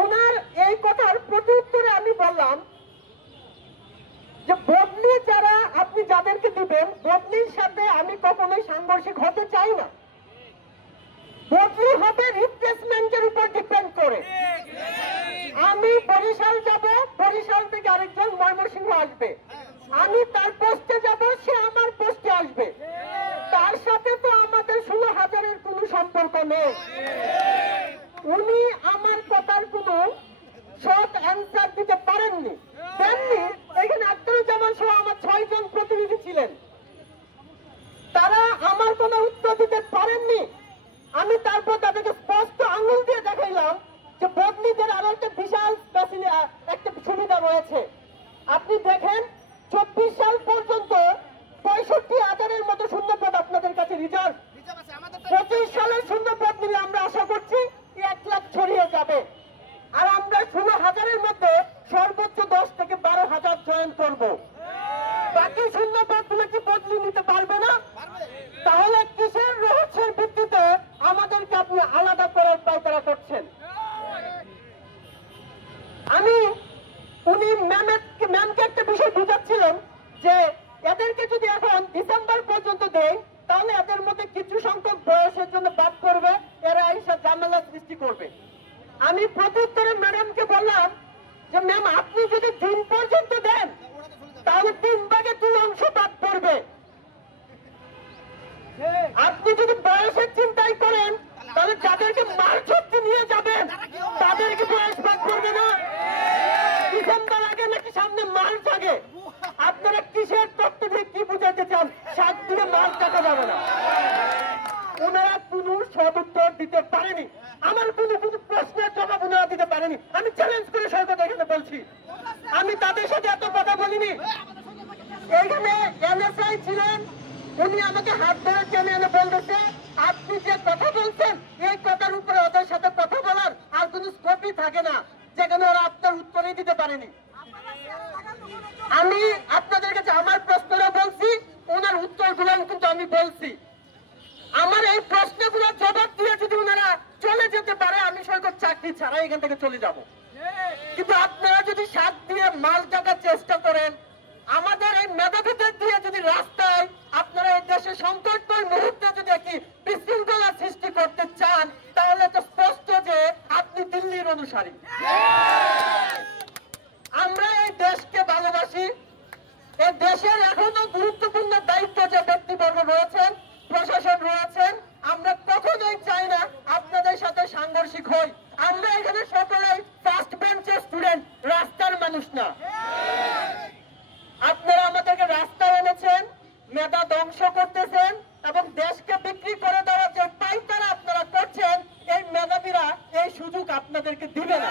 ওনার এই কথার প্রত্যুত্তরে আমি বললাম যে বদলি যারা আপনি যাদেরকে দিবেন বদলির সাথে আমি কখনোই সাংঘর্ষিক হতে চাই না। বদলি হবে রিপ্লেসমেন্টের উপর ডিপেন্ড করে। আমি বরিশাল যাব, বরিশাল থেকে আরেকজন ময়মনসিংহ আসবে, আমি তার পোস্টে যাব, সে আমার পোস্টে আসবে, তার সাথে তো আমাদের 16,000-এর কোনো সম্পর্ক নেই। উনি আমার কথার কোনো শর্ট অ্যান্সার দিতে পারেননি। তেমনি এখানে আব্দুজ্জামান সহ আমার 6 জন প্রতিনিধি ছিলেন, তারা আমার কোনো উত্তর দিতে পারেননি। আমি তারপর তাদেরকে স্পষ্ট আঙুল দিয়ে দেখাইলাম যে বদলিদের আরো একটা বিশাল একটা সুবিধা রয়েছে। আপনি দেখেন 24 সাল পর্যন্ত 65,000-এর মতো শূন্যপদ আপনাদের কাছে রিজার্ভ। 25 সালের শূন্যপদ নিলে আমরা আশা করছি 1 লাখ ছড়িয়ে যাবে। আর আমরা 16,000-এর মধ্যে সর্বোচ্চ 10 থেকে 12,000 জয়েন করব। বাকি শূন্যপদগুলো কি বদলি নিতে পারবে না? তাহলে কিসের রহস্যের ভিত্তিতে আমাদেরকে আপনি আলাদা করার পায়তারা করছেন? আমি উনি ম্যামকে একটা বিষয় বুঝাচ্ছিলাম যে এদেরকে যদি এখন ডিসেম্বর পর্যন্ত দেয় তাহলে এদের মধ্যে কিছু সংখ্যক বয়সের জন্য বাদ করবে, এরা এইসব ঝামেলা সৃষ্টি করবে। আমি প্রত্যুত্তরে ম্যাডামকে বললাম যে ম্যাম আপনি যদি দিন পর্যন্ত দেন তাহলে 3 ভাগে 2 অংশ বাদ পড়বে। আপনি যদি বয়সের চিন্তাই করেন তাহলে যাদেরকে মার্চ অব্দি নিয়ে যাবেন তাদেরকে বয়স বাদ করবে না? ডিসেম্বর আগে নাকি সামনে মার্চ আগে? আপনারা কিসের তত্ত্ব দিয়ে কি বুঝাতে চান? 7 দিনে মার্চ দেখা যাবে না। ওনারা কোনো সদুত্তর দিতে পারেনি, আমার কোনো প্রশ্নের জবাব ওনারা দিতে পারেনি। আমি চ্যালেঞ্জ করে সরকার এখানে বলছি, আমি তাদের সাথে এত কথা বলিনি। এইখানে এনএসআই ছিলেন, উনি আমাকে হাত ধরে টেনে এনে বলতেছে আপনি যে কথা বলছেন এই কথার উপরে ওদের সাথে কথা বলার আর কোনো স্কোপই থাকে না, যেখানে ওরা আপনার উত্তরই দিতে পারেনি। আমি আপনাদের কাছে আমার প্রশ্নটা বলছি, ওনার উত্তরগুলো কিন্তু আমি বলছি। আমার এই প্রশ্নগুলোর জবাব দিয়ে যদি ওনারা চলে যেতে পারে আমি সরকার চাকরি ছাড়া এখান থেকে চলে যাব। কিন্তু আপনারা যদি 7 দিয়ে মাল টাকার চেষ্টা করেন, আমাদের এই মেধাবীদের দিয়ে যদি রাস্তায় আপনারা এই দেশে সংকটময় মুহূর্তে যদি একটি বিশৃঙ্খলা সৃষ্টি করতে চান তাহলে তো স্পষ্ট যে আপনি দিল্লির অনুসারী। আমরা এই দেশকে ভালোবাসি, এই দেশের এখনো গুরুত্বপূর্ণ দায়িত্ব যে ব্যক্তিবর্গ রয়েছেন, প্রশাসন রয়েছেন, আমরা কখনোই চাই না আপনাদের সাথে সাংঘর্ষিক হই। আমরা এখানে সকলেই ফার্স্ট বেঞ্চের স্টুডেন্ট, রাস্তার মানুষ না। আপনারা আমাদেরকে রাস্তায় এনেছেন, মেধা ধ্বংস করতেছেন এবং দেশকে বিক্রি করে দেওয়ার যে পাইকারা আপনারা করছেন, এই মেধাবীরা এই সুযোগ আপনাদেরকে দিবে না।